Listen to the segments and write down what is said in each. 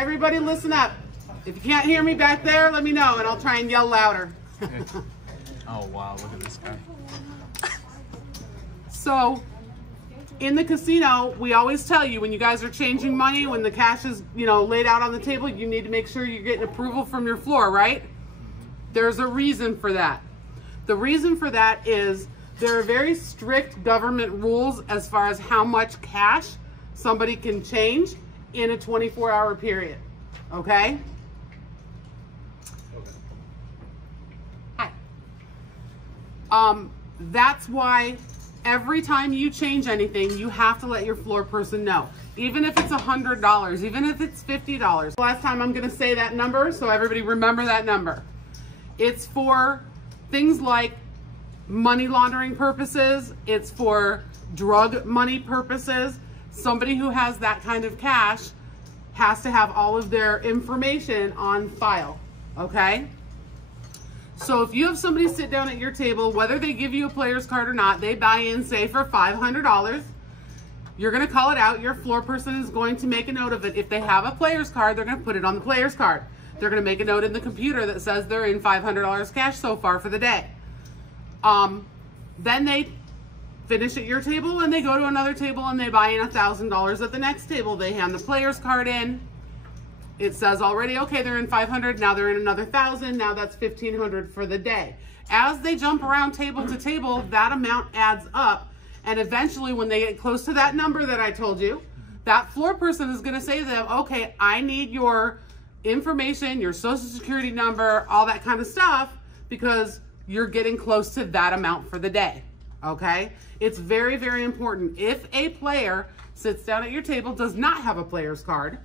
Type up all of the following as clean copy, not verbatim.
Everybody listen up. If you can't hear me back there, let me know and I'll try and yell louder. Oh wow, look at this guy. So, in the casino, we always tell you when you guys are changing money, when the cash is, laid out on the table, you need to make sure you're getting approval from your floor, right? There's a reason for that. The reason for that is there are very strict government rules as far as how much cash somebody can change in a 24-hour period, okay? Hi. That's why every time you change anything, you have to let your floor person know. Even if it's $100, even if it's $50. Last time I'm gonna say that number, so everybody remember that number. It's for things like money laundering purposes. It's for drug money purposes. Somebody who has that kind of cash has to have all of their information on file, okay? So if you have somebody sit down at your table, whether they give you a player's card or not, they buy in, say, for $500, you're gonna call it out. Your floor person is going to make a note of it. If they have a player's card, they're gonna put it on the player's card. They're gonna make a note in the computer that says they're in $500 cash so far for the day. Then they finish at your table and they go to another table and they buy in $1,000 at the next table. They hand the player's card in. It says already, okay, they're in 500, now they're in another 1,000, now that's 1,500 for the day. As they jump around table to table, that amount adds up, and eventually when they get close to that number that I told you, that floor person is gonna say to them, okay, I need your information, your social security number, all that kind of stuff, because you're getting close to that amount for the day, okay? It's very, very important. If a player sits down at your table, does not have a player's card,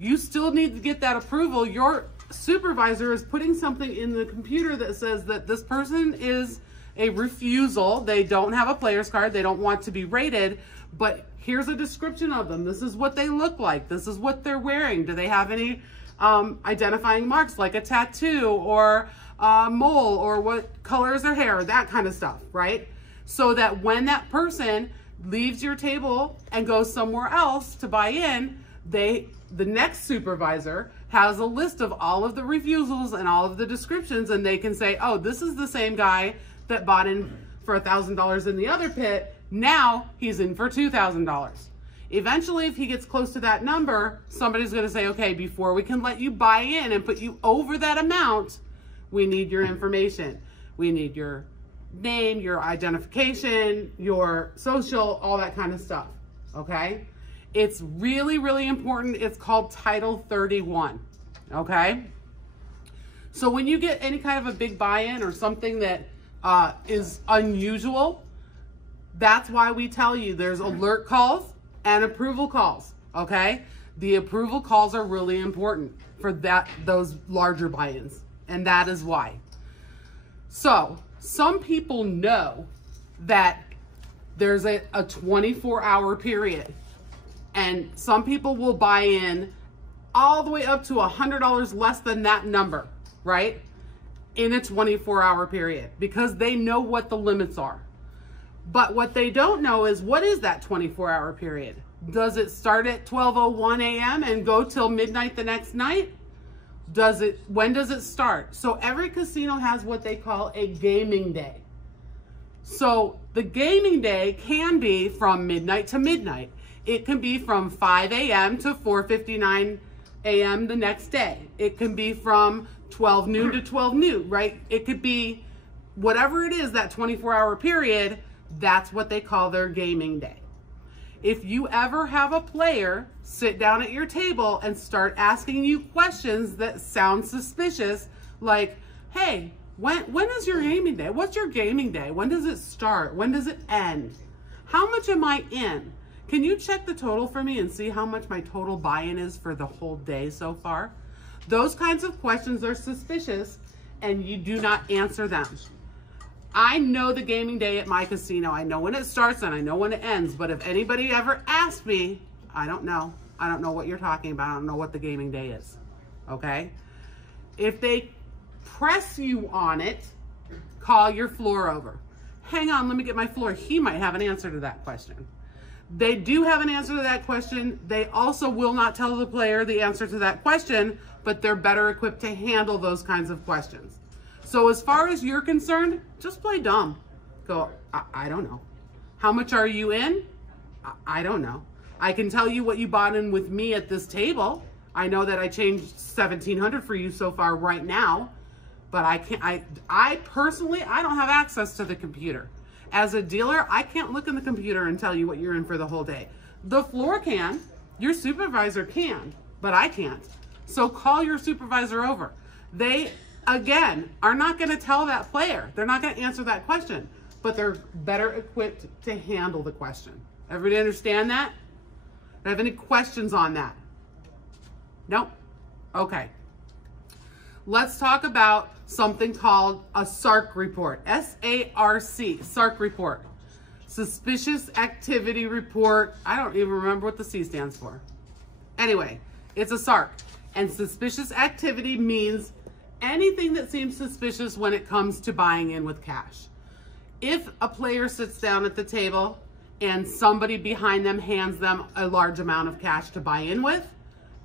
you still need to get that approval. Your supervisor is putting something in the computer that says that this person is a refusal. They don't have a player's card. They don't want to be rated, but here's a description of them. This is what they look like. This is what they're wearing. Do they have any identifying marks like a tattoo or a mole, or what color is their hair, that kind of stuff, right? So that when that person leaves your table and goes somewhere else to buy in, the next supervisor has a list of all of the refusals and all of the descriptions, and they can say, oh, this is the same guy that bought in for $1,000 in the other pit. Now he's in for $2,000. Eventually, if he gets close to that number, somebody's gonna say, okay, before we can let you buy in and put you over that amount, we need your information. We need your name, your identification, your social, all that kind of stuff, okay? It's really, really important. It's called Title 31, okay? So when you get any kind of a big buy-in or something that is unusual, that's why we tell you there's alert calls and approval calls, okay? The approval calls are really important for those larger buy-ins, and that is why. So some people know that there's a 24-hour period. And some people will buy in all the way up to $100 less than that number, right? In a 24-hour period, because they know what the limits are. But what they don't know is, what is that 24-hour period? Does it start at 12:01 a.m. and go till midnight the next night? When does it start? So every casino has what they call a gaming day. So the gaming day can be from midnight to midnight. It can be from 5 a.m. to 4:59 a.m. the next day. It can be from 12 noon to 12 noon, right? It could be whatever it is, that 24-hour period, that's what they call their gaming day. If you ever have a player sit down at your table and start asking you questions that sound suspicious, like, hey, when is your gaming day? What's your gaming day? When does it start? When does it end? How much am I in? Can you check the total for me and see how much my total buy-in is for the whole day so far? Those kinds of questions are suspicious, and you do not answer them. I know the gaming day at my casino. I know when it starts and I know when it ends, but if anybody ever asks me, I don't know. I don't know what you're talking about. I don't know what the gaming day is, okay? If they press you on it, call your floor over. Hang on, let me get my floor. He might have an answer to that question. They do have an answer to that question. They also will not tell the player the answer to that question, but they're better equipped to handle those kinds of questions. So as far as you're concerned, just play dumb. Go, I don't know. How much are you in? I don't know. I can tell you what you bought in with me at this table. I know that I changed $1,700 for you so far right now, but I personally, I don't have access to the computer. As a dealer, I can't look in the computer and tell you what you're in for the whole day. The floor can, your supervisor can, but I can't. So call your supervisor over. They, again, are not gonna tell that player. They're not gonna answer that question, but they're better equipped to handle the question. Everybody understand that? Do I have any questions on that? Nope. Okay. Let's talk about something called a SARC report. S-A-R-C, SARC report. Suspicious Activity Report. I don't even remember what the C stands for. Anyway, it's a SARC. And suspicious activity means anything that seems suspicious when it comes to buying in with cash. If a player sits down at the table and somebody behind them hands them a large amount of cash to buy in with,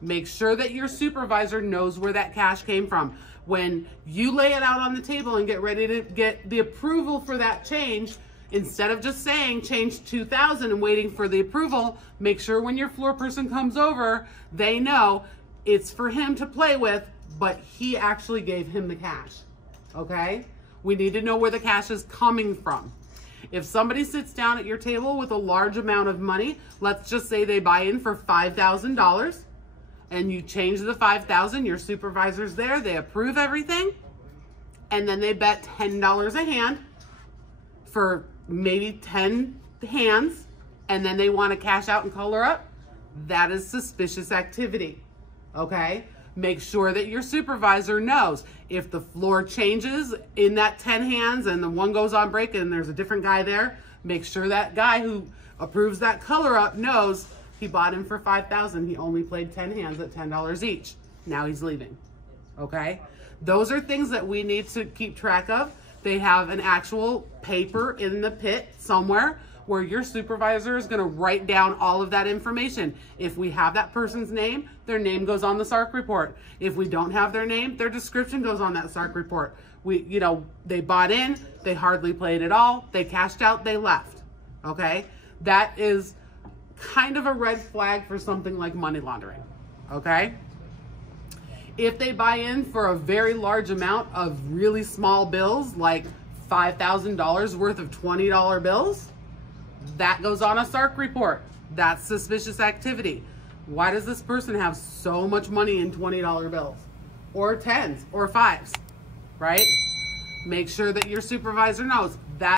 make sure that your supervisor knows where that cash came from. When you lay it out on the table and get ready to get the approval for that change, instead of just saying change 2,000 and waiting for the approval, make sure when your floor person comes over, they know it's for him to play with, but he actually gave him the cash, okay? We need to know where the cash is coming from. If somebody sits down at your table with a large amount of money, let's just say they buy in for $5,000, and you change the $5,000, your supervisor's there, they approve everything, and then they bet $10 a hand for maybe 10 hands, and then they want to cash out and color up, that is suspicious activity, okay? Make sure that your supervisor knows. If the floor changes in that 10 hands and the one goes on break and there's a different guy there, make sure that guy who approves that color up knows he bought him for $5,000. He only played 10 hands at $10 each. Now he's leaving, okay? Those are things that we need to keep track of. They have an actual paper in the pit somewhere where your supervisor is gonna write down all of that information. If we have that person's name, their name goes on the SARC report. If we don't have their name, their description goes on that SARC report. They bought in, they hardly played at all, they cashed out, they left, okay? That is kind of a red flag for something like money laundering, okay? If they buy in for a very large amount of really small bills, like $5,000 worth of $20 bills, that goes on a SARC report. That's suspicious activity. Why does this person have so much money in $20 bills? Or 10s or 5s, right? Make sure that your supervisor knows that.